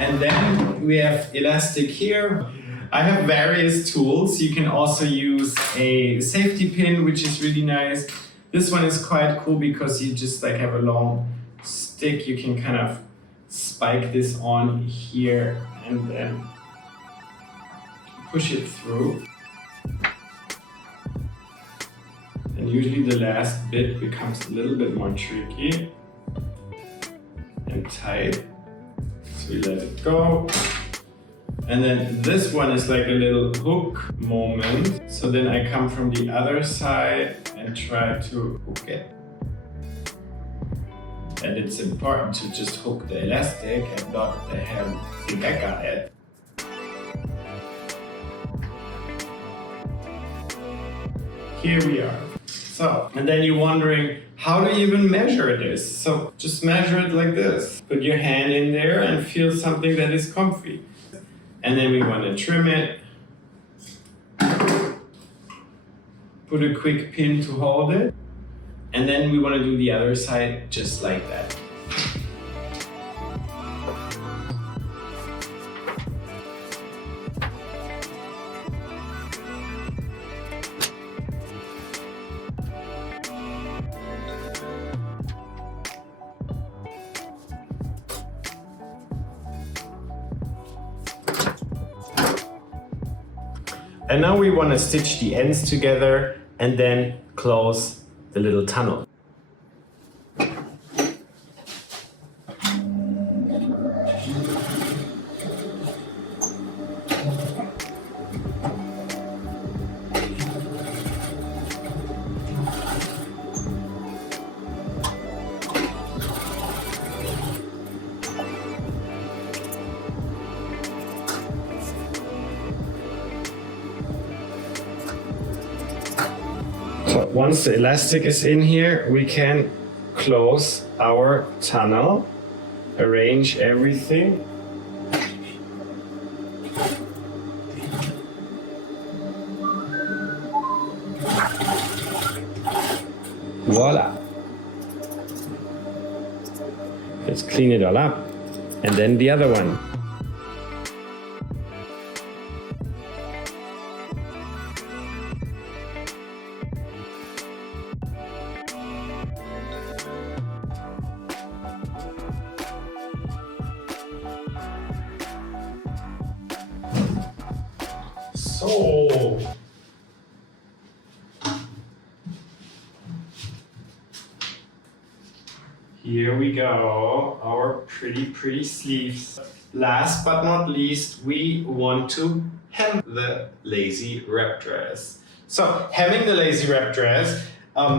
And then we have elastic here. I have various tools. You can also use a safety pin, which is really nice. This one is quite cool because you just like have a long stick. You can kind of spike this on here and then push it through. And usually the last bit becomes a little bit more tricky and tight. So we let it go. And then this one is like a little hook moment. So then I come from the other side and try to hook it. And it's important to just hook the elastic and not the hem. I think I got it. Here we are. So, and then you're wondering, how do you even measure this? So just measure it like this. Put your hand in there and feel something that is comfy. And then we want to trim it. Put a quick pin to hold it. And then we want to do the other side just like that. And now we want to stitch the ends together and then close the little tunnel. Once the elastic is in here, we can close our tunnel, arrange everything. Voila! Let's clean it all up. And then the other one. So, here we go, our pretty sleeves. Last but not least, we want to hem the lazy wrap dress. So, hemming the lazy wrap dress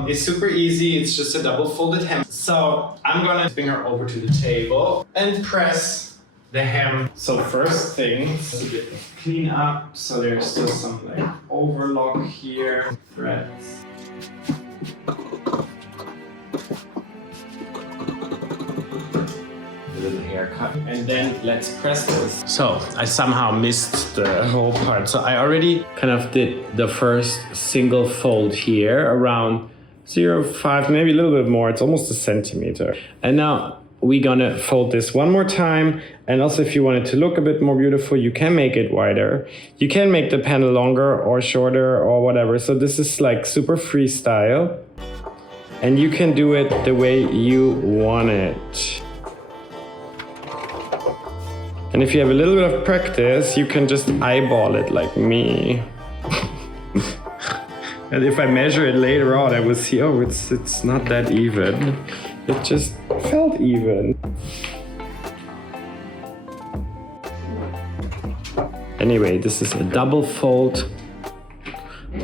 is super easy. It's just a double folded hem. So, I'm gonna bring her over to the table and press the hem. So first thing, a bit of clean up. So there's still some like overlock here, threads. A little haircut. And then let's press this. So I somehow missed the whole part. So I already kind of did the first single fold here around 0.5, maybe a little bit more. It's almost a centimeter. And now we're gonna fold this one more time. And also if you want it to look a bit more beautiful, you can make it wider. You can make the panel longer or shorter or whatever. So this is like super freestyle. And you can do it the way you want it. And if you have a little bit of practice, you can just eyeball it like me. And if I measure it later on, I will see, oh, it's not that even. It just felt even. Anyway, this is a double fold.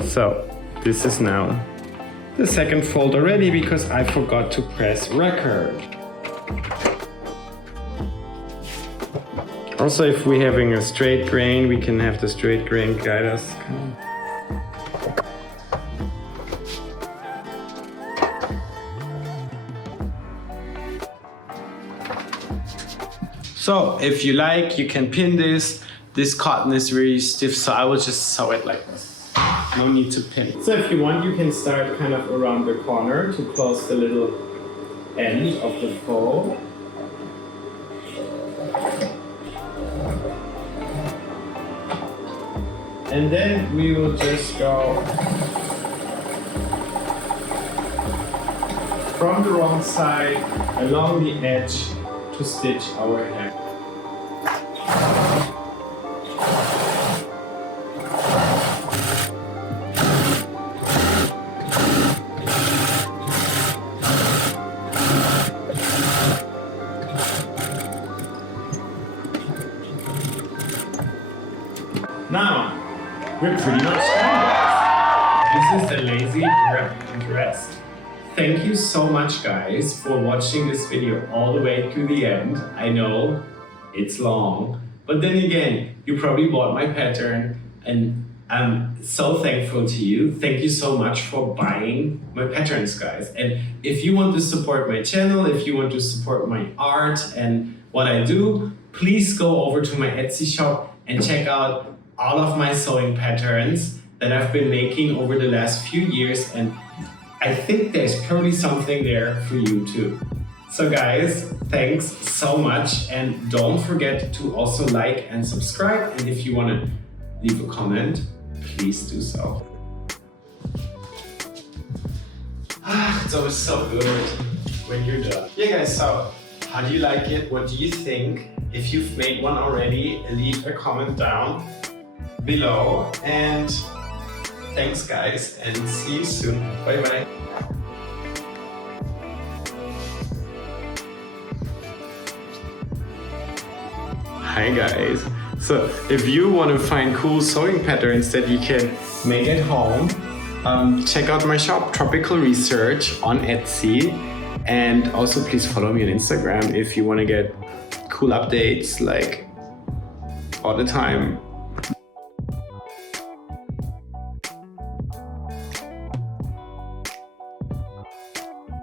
So this is now the second fold already because I forgot to press record. Also, if we're having a straight grain, we can have the straight grain guide us. So if you like, you can pin this. This cotton is very stiff, so I will just sew it like this. No need to pin. So if you want, you can start kind of around the corner to close the little end of the fold. And then we will just go from the wrong side along the edge to stitch our hem. Now, we're pretty much done, guys. This is the lazy wrap and rest. Thank you so much, guys, for watching this video all the way to the end. I know it's long, but then again, you probably bought my pattern and I'm so thankful to you. Thank you so much for buying my patterns, guys. And if you want to support my channel, if you want to support my art and what I do, please go over to my Etsy shop and check out all of my sewing patterns that I've been making over the last few years, and I think there's probably something there for you too. So guys, thanks so much, and don't forget to also like and subscribe, and if you want to leave a comment, please do so. It's always so good when you're done. Yeah guys, so how do you like it? What do you think? If you've made one already, leave a comment down below, and thanks guys, and see you soon. Bye bye. Hi guys. So if you want to find cool sewing patterns that you can make at home, check out my shop, Tropical Research, on Etsy. And also please follow me on Instagram if you want to get cool updates like all the time.